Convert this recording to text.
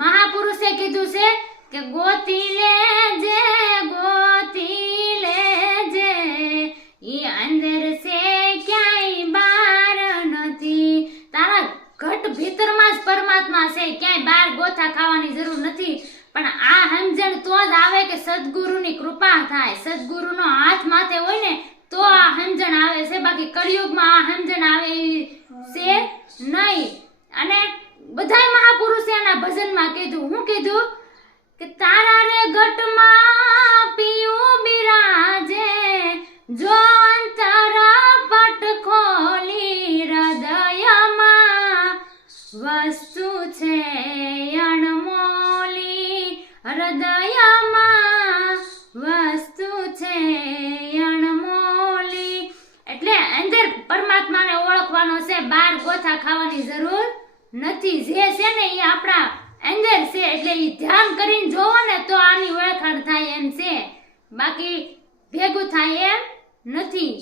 મહાપુરુષે કીધું છે કે ગોતી લેજે ઈ અંદર છે ક્યાંય બહાર નથી. તારા ઘટ ભીતરમાં જ પરમાત્મા છે, ક્યાંય બહાર ગોથા ખાવાની જરૂર નથી. પણ આ સમજણ તો જ આવે કે સદગુરુની કૃપા થાય, સદગુરુનો હાથ માથે હોય ને તો આ સમજણ આવે છે. બાકી કળિયુગમાં આ સમજણ આવે એવી છે નહીં. અને બધાય મહાપુરુષે આના ભજનમાં કીધું, હું કીધું કે તારા રે ગટમાં પીયું બિરાજે, જો અંતર પટ ખોલી હૃદયમાં વસ્તુ છે અણમોલી, હૃદયમાં વસ્તુ છે અણમોલી. એટલે અંદર પરમાત્માને ઓળખવાનો છે, બહાર ગોથા ખાવાની જરૂર નથી. જે છે ને એ આપણા અંદર છે, એટલે એ ધ્યાન કરીને જોવો ને તો આની ઓળખાણ થાય એમ છે, બાકી ભેગું થાય એમ નથી.